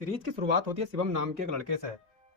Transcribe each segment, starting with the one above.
Series की शुरुआत होती है शिवम नाम के एक लड़के से,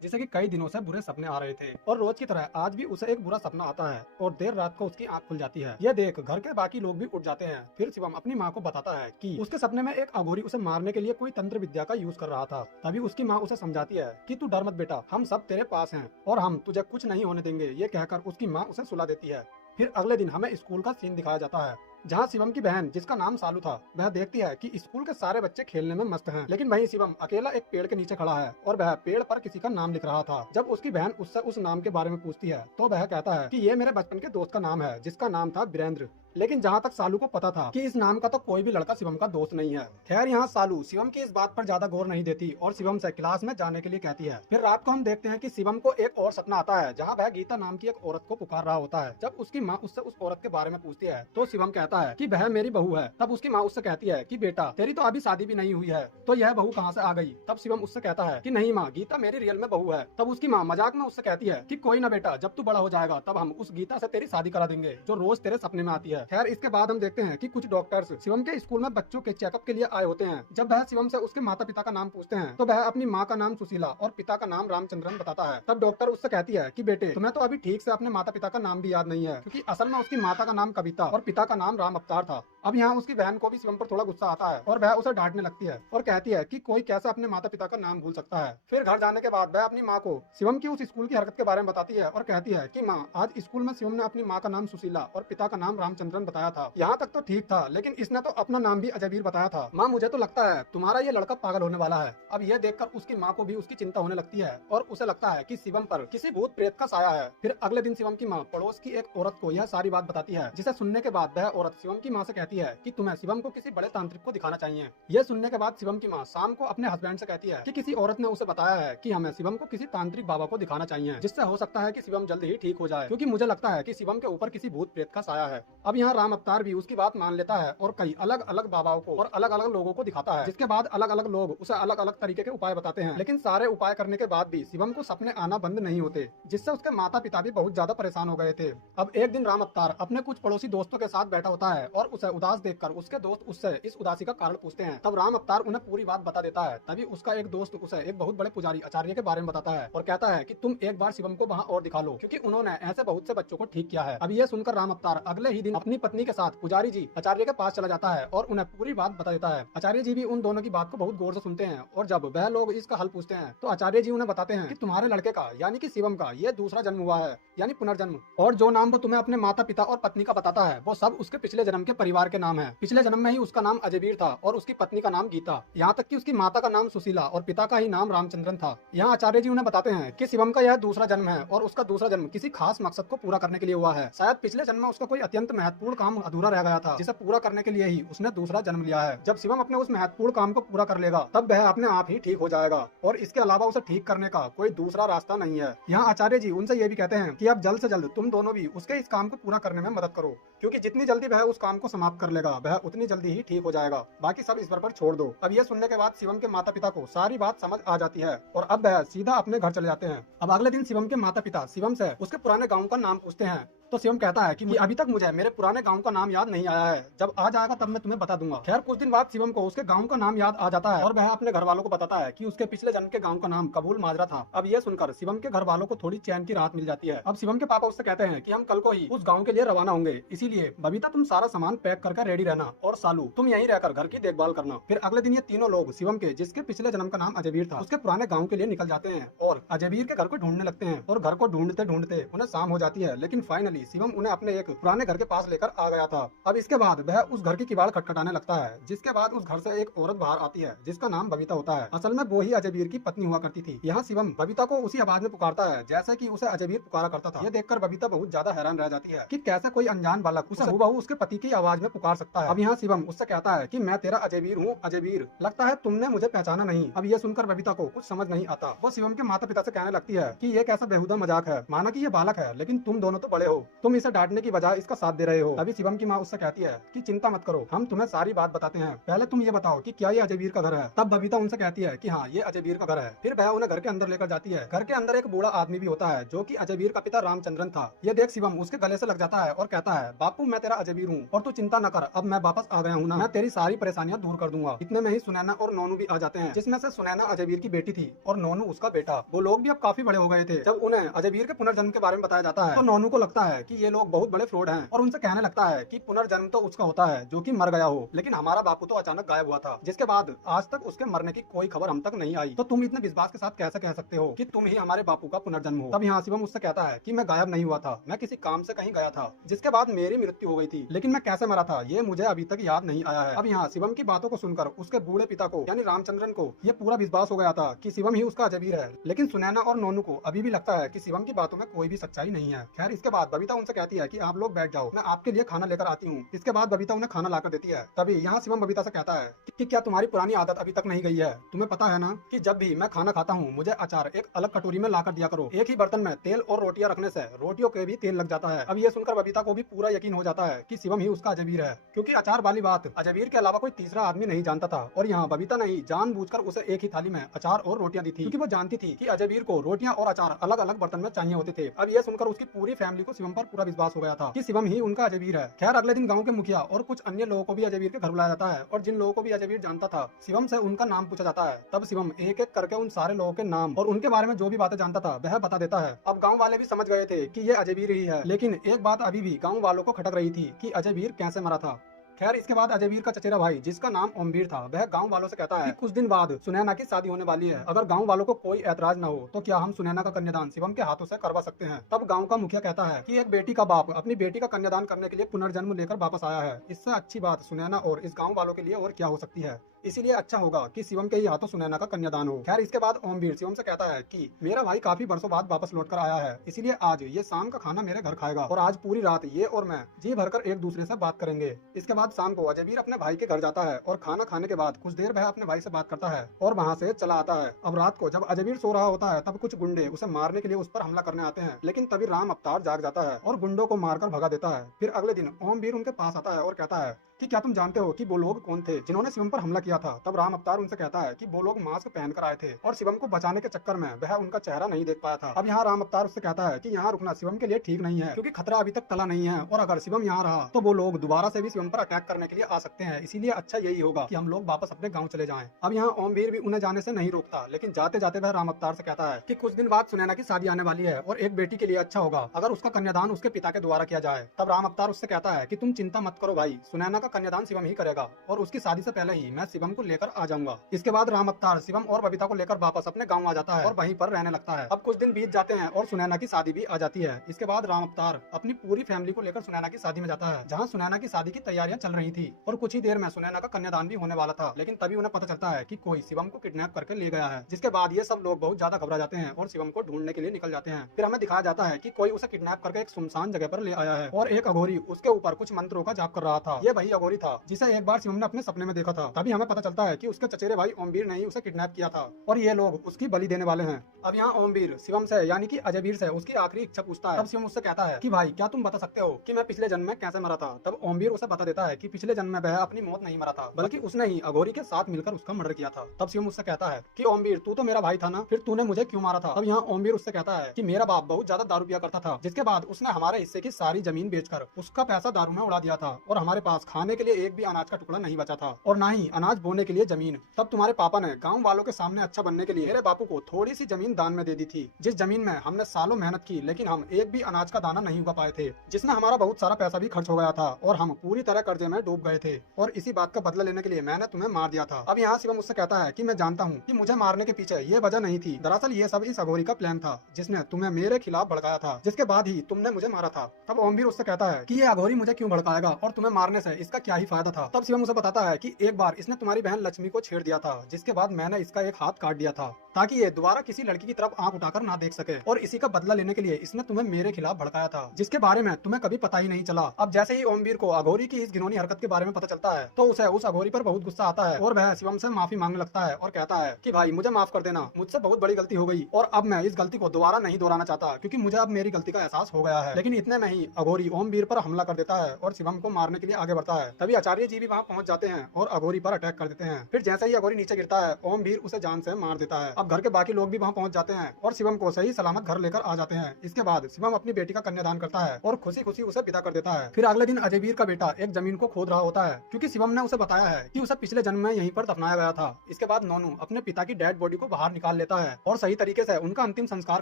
जिसे कि कई दिनों से बुरे सपने आ रहे थे और रोज की तरह आज भी उसे एक बुरा सपना आता है और देर रात को उसकी आंख खुल जाती है। यह देख घर के बाकी लोग भी उठ जाते हैं। फिर शिवम अपनी माँ को बताता है कि उसके सपने में एक अघोरी उसे मारने के लिए कोई तंत्र विद्या का यूज कर रहा था। तभी उसकी माँ उसे समझाती है कि तू डर मत बेटा, हम सब तेरे पास हैं और हम तुझे कुछ नहीं होने देंगे। ये कहकर उसकी माँ उसे सुला देती है। फिर अगले दिन हमें स्कूल का सीन दिखाया जाता है, जहाँ शिवम की बहन जिसका नाम सालू था, वह देखती है कि स्कूल के सारे बच्चे खेलने में मस्त हैं, लेकिन वहीं शिवम अकेला एक पेड़ के नीचे खड़ा है और वह पेड़ पर किसी का नाम लिख रहा था। जब उसकी बहन उससे उस नाम के बारे में पूछती है तो वह कहता है कि ये मेरे बचपन के दोस्त का नाम है, जिसका नाम था वीरेंद्र। लेकिन जहाँ तक सालू को पता था कि इस नाम का तो कोई भी लड़का शिवम का दोस्त नहीं है। खैर यहाँ सालू शिवम की इस बात पर ज्यादा गौर नहीं देती और शिवम से क्लास में जाने के लिए कहती है। फिर रात को हम देखते हैं कि शिवम को एक और सपना आता है, जहाँ वह गीता नाम की एक औरत को पुकार रहा होता है। जब उसकी माँ उससे उस औरत के बारे में पूछती है तो शिवम कहता है कि वह मेरी बहू है। तब उसकी माँ उससे कहती है कि बेटा तेरी तो अभी शादी भी नहीं हुई है, तो यह बहू कहाँ से आ गई। तब शिवम उससे कहता है कि नहीं माँ, गीता मेरी रियल में बहू है। तब उसकी माँ मजाक में उससे कहती है कि कोई ना बेटा, जब तू बड़ा हो जाएगा तब हम उस गीता से तेरी शादी करा देंगे, जो रोज तेरे सपने में आती है। खैर इसके बाद हम देखते हैं कि कुछ डॉक्टर्स शिवम के स्कूल में बच्चों के चेकअप के लिए आए होते हैं। जब वह शिवम से उसके माता पिता का नाम पूछते हैं तो वह अपनी माँ का नाम सुशीला और पिता का नाम रामचंद्रन बताता है। तब डॉक्टर उससे कहती है कि बेटे तुम्हें तो अभी ठीक से अपने माता पिता का नाम भी याद नहीं है, क्योंकि असल में उसकी माता का नाम कविता और पिता का नाम राम अवतार था। अब यहाँ उसकी बहन को भी शिवम पर थोड़ा गुस्सा आता है और वह उसे डांटने लगती है और कहती है कि कोई कैसे अपने माता पिता का नाम भूल सकता है। फिर घर जाने के बाद वह अपनी माँ को शिवम की उस स्कूल की हरकत के बारे में बताती है और कहती है कि माँ, आज स्कूल में शिवम ने अपनी माँ का नाम सुशीला और पिता का नाम रामचंद्रन बताया था। यहाँ तक तो ठीक था, लेकिन इसने तो अपना नाम भी अजयवीर बताया था। माँ, मुझे तो लगता है तुम्हारा ये लड़का पागल होने वाला है। अब यह देखकर उसकी माँ को भी उसकी चिंता होने लगती है और उसे लगता है कि शिवम पर किसी भूत प्रेत का साया है। फिर अगले दिन शिवम की माँ पड़ोस की एक औरत को यह सारी बात बताती है, जिसे सुनने के बाद वह औरत शिवम की माँ से कहती है कि तुम्हें शिवम को किसी बड़े तांत्रिक को दिखाना चाहिए। यह सुनने के बाद शिवम की माँ शाम को अपने हस्बैंड से कहती है कि किसी औरत ने उसे बताया है कि हमें शिवम को किसी तांत्रिक बाबा को दिखाना चाहिए, जिससे हो सकता है कि शिवम जल्द ही ठीक हो जाए, क्योंकि मुझे लगता है कि शिवम के ऊपर किसी भूत प्रेत का साया है। अब यहाँ राम अवतार भी उसकी बात मान लेता है और कई अलग अलग बाबाओं को और अलग अलग लोगों को दिखाता है, जिसके बाद अलग अलग लोग उसे अलग अलग तरीके के उपाय बताते हैं। लेकिन सारे उपाय करने के बाद भी शिवम को सपने आना बंद नहीं होते, जिससे उसके माता पिता भी बहुत ज्यादा परेशान हो गए थे। अब एक दिन राम अवतार अपने कुछ पड़ोसी दोस्तों के साथ बैठा होता है और उसे उदास देखकर उसके दोस्त उससे इस उदासी का कारण पूछते हैं। तब राम अवतार उन्हें पूरी बात बता देता है। तभी उसका एक दोस्त उसे एक बहुत बड़े पुजारी आचार्य के बारे में बताता है और कहता है कि तुम एक बार शिवम को वहाँ और दिखा लो, क्योंकि उन्होंने ऐसे बहुत से बच्चों को ठीक किया है। अब ये सुनकर राम अवतार अगले ही दिन अपनी पत्नी के साथ पुजारी जी आचार्य के पास चला जाता है और उन्हें पूरी बात बता देता है। आचार्य जी भी उन दोनों की बात को बहुत गौर से सुनते हैं और जब वह लोग इसका हल पूछते हैं तो आचार्य जी उन्हें बताते हैं कि तुम्हारे लड़के का यानी कि शिवम का ये दूसरा जन्म हुआ है, यानी पुनर्जन्म, और जो नाम वो तुम्हें अपने माता पिता और पत्नी का बताता है वो सब उसके पिछले जन्म के परिवार के नाम है। पिछले जन्म में ही उसका नाम अजयवीर था और उसकी पत्नी का नाम गीता, यहाँ तक कि उसकी माता का नाम सुशीला और पिता का ही नाम रामचंद्रन था। यहाँ आचार्य जी उन्हें बताते हैं कि शिवम का यह दूसरा जन्म है और उसका दूसरा जन्म किसी खास मकसद को पूरा करने के लिए हुआ है। शायद पिछले जन्म में उसका कोई अत्यंत महत्वपूर्ण काम अधूरा रह गया था, जिसे पूरा करने के लिए ही उसने दूसरा जन्म लिया है। जब शिवम अपने उस महत्वपूर्ण काम को पूरा कर लेगा तब वह अपने आप ही ठीक हो जाएगा और इसके अलावा उसे ठीक करने का कोई दूसरा रास्ता नहीं है। यहाँ आचार्य जी उनसे ये भी कहते हैं कि अब जल्द से जल्द तुम दोनों भी उसके इस काम को पूरा करने में मदद करो, क्योंकि जितनी जल्दी वह उस काम को समाप्त कर लेगा वह उतनी जल्दी ही ठीक हो जाएगा। बाकी सब ईश्वर पर छोड़ दो। अब यह सुनने के बाद शिवम के माता पिता को सारी बात समझ आ जाती है और अब वह सीधा अपने घर चले जाते हैं। अब अगले दिन शिवम के माता पिता शिवम से उसके पुराने गाँव का नाम पूछते हैं तो शिवम कहता है कि अभी तक मुझे मेरे पुराने गांव का नाम याद नहीं आया है, जब आ जाएगा तब मैं तुम्हें बता दूंगा। खैर कुछ दिन बाद शिवम को उसके गांव का नाम याद आ जाता है और वह अपने घर वालों को बताता है कि उसके पिछले जन्म के गांव का नाम कबूल माजरा था। अब यह सुनकर शिवम के घर वालों को थोड़ी चैन की राहत मिल जाती है। अब शिवम के पापा उससे कहते हैं कि हम कल को ही उस गाँव के लिए रवाना होंगे, इसीलिए बबीता तुम सारा सामान पैक करके रेडी रहना और सालू तुम यहीं रहकर घर की देखभाल करना। फिर अगले दिन ये तीनों लोग शिवम के जिसके पिछले जन्म का नाम अजयवीर था उसके पुराने गाँव के लिए निकल जाते हैं और अजयवीर के घर को ढूंढने लगते हैं और घर को ढूंढते ढूंढते उन्हें शाम हो जाती है। लेकिन फाइनली शिवम उन्हें अपने पुराने घर के पास लेकर आ गया था। अब इसके बाद वह उस घर की किवाड़ खटखटाने लगता है, जिसके बाद उस घर से एक औरत बाहर आती है जिसका नाम बबीता होता है। असल में वो ही अजयवीर की पत्नी हुआ करती थी। यहाँ शिवम बबीता को उसी आवाज में पुकारता है जैसे कि उसे अजयवीर पुकारा करता था। ये देखकर बबीता बहुत ज्यादा हैरान रह जाती है कि कैसे कोई अनजान बालक उसे हूबहू उसके पति की आवाज में पुकार सकता है। अब यहाँ शिवम उससे कहता है कि मैं तेरा अजयवीर हूँ अजयवीर, लगता है तुमने मुझे पहचाना नहीं। अब ये सुनकर बबीता को कुछ समझ नहीं आता। वो शिवम के माता पिता से कहने लगती है कि ये कैसा बेहुदा मजाक है, माना कि ये बालक है लेकिन तुम दोनों तो बड़े हो, तुम इसे डांटने की बजाय इसका साथ दे रहे हो। तभी शिवम की माँ उससे कहती है कि चिंता मत करो, हम तुम्हें सारी बात बताते हैं, पहले तुम ये बताओ कि क्या ये अजय वीर का घर है। तब बबीता उनसे कहती है कि हाँ, ये अजय वीर का घर है। फिर वह उन्हें घर के अंदर लेकर जाती है। घर के अंदर एक बूढ़ा आदमी भी होता है जो कि अजय वीर का पिता रामचंद्रन था। ये देख शिवम उसके गले से लग जाता है और कहता है, बापू मैं तेरा अजय वीर हूँ और तू चिंता न कर, अब मैं वापस आ गया हूँ ना, मैं तेरी सारी परेशानियां दूर कर दूंगा। इतने में ही सुनैना और नोनू भी आ जाते हैं, जिसमें से सुनैना अजय वीर की बेटी थी और नोनू उसका बेटा। वो लोग भी अब काफी बड़े हो गए थे। जब उन्हें अजय वीर के पुनर्जन्म के बारे में बताया जाता है तो नोनू को लगता है कि ये लोग बहुत बड़े फ्रॉड हैं और उनसे कहने लगता है कि पुनर्जन्म तो उसका होता है जो कि मर गया हो, लेकिन हमारा बापू तो अचानक गायब हुआ था, जिसके बाद आज तक उसके मरने की कोई खबर हम तक नहीं आई। तो तुम इतने विश्वास के साथ कैसे कह सकते हो कि तुम ही हमारे बापू का पुनर्जन्म हो। तब यहाँ शिवम उससे कहता है कि मैं गायब नहीं हुआ था, मैं किसी काम से कहीं गया था, जिसके बाद मेरी मृत्यु हो गई थी, लेकिन मैं कैसे मरा था ये मुझे अभी तक याद नहीं आया है। अब यहाँ शिवम की बातों को सुनकर उसके बूढ़े पिता को यानी रामचंद्रन को ये पूरा विश्वास हो गया था कि शिवम ही उसका अजय वीर है, लेकिन सुनैना और नोनू को अभी भी लगता है कि शिवम की बातों में कोई भी सच्चाई नहीं है। खैर इसके बाद बबीता उनसे कहती है कि आप लोग बैठ जाओ, मैं आपके लिए खाना लेकर आती हूँ। इसके बाद बबीता उन्हें खाना लाकर देती है। तभी यहाँ शिवम बबीता से कहता है कि क्या तुम्हारी पुरानी आदत अभी तक नहीं गई है? तुम्हें पता है ना कि जब भी मैं खाना खाता हूँ मुझे अचार एक अलग कटोरी में लाकर दिया करो। एक ही बर्तन में तेल और रोटियां रखने से रोटियों के भी तेल लग जाता है। अब ये सुनकर बबीता को भी पूरा यकीन हो जाता है कि शिवम ही उसका अजय वीर है, क्योंकि अचार वाली बात अजय वीर के अलावा कोई तीसरा आदमी नहीं जानता था। और यहाँ बबीता ने जानबूझकर उसे एक ही थाली में अचार और रोटियां दी थी, क्योंकि वो जानती थी कि अजय वीर को रोटियां और अचार अलग अलग बर्तन में चाहिए होते थे। अब ये सुनकर उसकी पूरी फैमिली को शिवम पर पूरा विश्वास हो गया था कि शिवम ही उनका अजय वीर है। खैर अगले दिन गाँव के मुखिया और कुछ अन्य लोगों को भी अजय वीर के घर बुलाया जाता है और जिन लोगों को भी अजय वीर जानता था शिवम से उनका नाम पूछा जाता है। तब शिवम एक एक करके उन सारे लोगों के नाम और उनके बारे में जो भी बातें जानता था वह बता देता है। अब गांव वाले भी समझ गए थे कि ये अजय वीर ही है, लेकिन एक बात अभी भी गांव वालों को खटक रही थी कि अजय वीर कैसे मरा था। खैर इसके बाद अजय वीर का चचेरा भाई जिसका नाम ओमवीर था वह गांव वालों से कहता है कि कुछ दिन बाद सुनैना की शादी होने वाली है, अगर गांव वालों को कोई ऐतराज न हो तो क्या हम सुनैना का कन्यादान शिवम के हाथों से करवा सकते हैं। तब गांव का मुखिया कहता है कि एक बेटी का बाप अपनी बेटी का कन्यादान करने के लिए पुनर्जन्म लेकर वापस आया है, इससे अच्छी बात सुनैना और इस गाँव वालों के लिए और क्या हो सकती है, इसीलिए अच्छा होगा कि शिवम के ही हाथों सुनैना का कन्यादान हो। खैर इसके बाद ओमवीर शिवम से कहता है कि मेरा भाई काफी वर्षों बाद वापस लौट कर आया है, इसीलिए आज ये शाम का खाना मेरे घर खाएगा और आज पूरी रात ये और मैं जी भरकर एक दूसरे से बात करेंगे। इसके बाद शाम को अजय वीर अपने भाई के घर जाता है और खाना खाने के बाद कुछ देर वह अपने भाई से बात करता है और वहाँ से चला आता है। अब रात को जब अजय वीर सो रहा होता है तब कुछ गुंडे उसे मारने के लिए उस पर हमला करने आते हैं, लेकिन तभी राम अवतार जाग जाता है और गुंडों को मारकर भगा देता है। फिर अगले दिन ओमवीर उनके पास आता है और कहता है कि क्या तुम जानते हो कि वो लोग कौन थे जिन्होंने शिवम पर हमला किया था। तब राम अवतार उनसे कहता है कि वो लोग मास्क पहनकर आए थे और शिवम को बचाने के चक्कर में वह उनका चेहरा नहीं देख पाया था। अब यहाँ राम अवतार उससे कहता है कि यहाँ रुकना शिवम के लिए ठीक नहीं है, क्योंकि खतरा अभी तक टला नहीं है और अगर शिवम यहाँ रहा तो वो लोग दोबारा से भी शिवम पर अटैक करने के लिए आ सकते हैं, इसीलिए अच्छा यही होगा कि हम लोग वापस अपने गाँव चले जाएं। अब यहाँ ओमवीर भी उन्हें जाने से नहीं रोकता, लेकिन जाते जाते वह राम अवतार से कहता है कि कुछ दिन बाद सुनैना की शादी आने वाली है और एक बेटी के लिए अच्छा होगा अगर उसका कन्यादान उसके पिता के द्वारा किया जाए। तब राम अवतार उससे कहता है कि तुम चिंता मत करो भाई, सुनैना का कन्यादान शिवम ही करेगा और उसकी शादी से पहले ही मैं शिवम को लेकर आ जाऊंगा। इसके बाद राम अवतार शिवम और बबीता को लेकर वापस अपने गांव आ जाता है और वहीं पर रहने लगता है। अब कुछ दिन बीत जाते हैं और सुनैना की शादी भी आ जाती है। इसके बाद राम अवतार अपनी पूरी फैमिली को लेकर सुनैना की शादी में जाता है, जहां सुनैना की शादी की तैयारियां चल रही थी और कुछ ही देर में सुनैना का कन्यादान भी होने वाला था, लेकिन तभी उन्हें पता चलता है कि कोई शिवम को किडनैप करके ले गया है। जिसके बाद ये सब लोग बहुत ज्यादा घबरा जाते हैं और शिवम को ढूंढने के लिए निकल जाते हैं। फिर हमें दिखाया जाता है कि कोई उसे किडनैप करके एक सुनसान जगह पर ले आया है और एक अघोरी उसके ऊपर कुछ मंत्रों का जाप कर रहा था। ये वही अघोरी था जिसे एक बार शिवम ने अपने सपने में देखा था। तभी हमें पता चलता है कि उसके चचेरे भाई ओमवीर ने ही उसे किडनैप किया था और ये लोग उसकी बलि देने वाले हैं। अब यहाँ ओमवीर शिवम से यानी कि अजय वीर से उसकी आखिरी इच्छा पूछता है। तब शिवम उससे कहता है कि भाई क्या तुम बता सकते हो कि मैं पिछले जन्म में कैसे मरा था। तब ओमवीर उसे बता देता है कि पिछले जन्म में वह अपनी मौत नहीं मरा था, बल्कि उसने ही अघोरी के साथ मिलकर उसका मर्डर किया था। तब शिवम उससे कहता है कि ओमवीर तू तो मेरा भाई था ना, फिर तूने मुझे क्यों मारा था। तब यहाँ ओमवीर उससे कहता है कि मेरा बाप बहुत ज्यादा दारू पिया करता था, जिसके बाद उसने हमारे हिस्से की सारी जमीन बेचकर उसका पैसा दारू में उड़ा दिया था और हमारे पास खाने के लिए एक भी अनाज का टुकड़ा नहीं बचा था और ना ही अनाज बोने के लिए जमीन। तब तुम्हारे पापा ने गांव वालों के सामने अच्छा बनने के लिए मेरे बापू को थोड़ी सी जमीन दान में दे दी थी, जिस जमीन में हमने सालों मेहनत की लेकिन हम एक भी अनाज का दाना नहीं उगा पाए थे, जिसमें हमारा बहुत सारा पैसा भी खर्च हो गया था और हम पूरी तरह कर्जे में डूब गए थे और इसी बात का बदला लेने के लिए मैंने तुम्हें मार दिया था। अब यहाँ शिवम मुझसे कहता है कि मैं जानता हूँ कि मुझे मारने के पीछे ये वजह नहीं थी, दरअसल ये सब इस अघोरी का प्लान था जिसने तुम्हें मेरे खिलाफ भड़काया था, जिसके बाद ही तुमने मुझे मारा था। तब ओमवीर उससे कहता है कि ये अघोरी मुझे क्यों भड़काएगा और तुम्हें मारने से इसका क्या ही फायदा था। तब शिवम उसे बताता है कि एक बार इसने तुम्हारी बहन लक्ष्मी को छेड़ दिया था, जिसके बाद मैंने इसका एक हाथ काट दिया था ताकि ये दोबारा किसी लड़की की तरफ आंख उठाकर ना देख सके। और इसी का बदला लेने के लिए इसने तुम्हें मेरे खिलाफ भड़काया था, जिसके बारे में तुम्हें कभी पता ही नहीं चला। अब जैसे ही ओमवीर को अघोरी की इस घिनौनी हरकत के बारे में पता चलता है तो उसे उस अघोरी पर बहुत गुस्सा आता है और वह शिवम से माफी मांगने लगता है और कहता है कि भाई मुझे माफ कर देना, मुझसे बहुत बड़ी गलती हो गई और अब मैं इस गलती को दोबारा नहीं दोहराना चाहता, क्योंकि मुझे अब मेरी गलती का एहसास हो गया है। लेकिन इतने में ही अघोरी ओमवीर पर हमला कर देता है और शिवम को मारने के लिए आगे बढ़ता है। तभी आचार्य जी भी वहाँ पहुंच जाते हैं और अघोरी पर अटैक कर देते हैं। फिर जैसे ही अघोरी नीचे गिरता है ओमवीर उसे जान से मार देता है। अब घर के बाकी लोग भी वहाँ पहुंच जाते हैं और शिवम को सही सलामत घर लेकर आ जाते हैं। इसके बाद शिवम अपनी बेटी का कन्यादान करता है और खुशी खुशी उसे विदा कर देता है। फिर अगले दिन अजयवीर का बेटा एक जमीन को खोद रहा होता है, क्योंकि शिवम ने उसे बताया है कि उसे पिछले जन्म में यहीं पर दफनाया गया था। इसके बाद नोनू अपने पिता की डेड बॉडी को बाहर निकाल लेता है और सही तरीके से उनका अंतिम संस्कार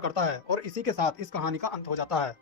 करता है और इसी के साथ इस कहानी का अंत हो जाता है।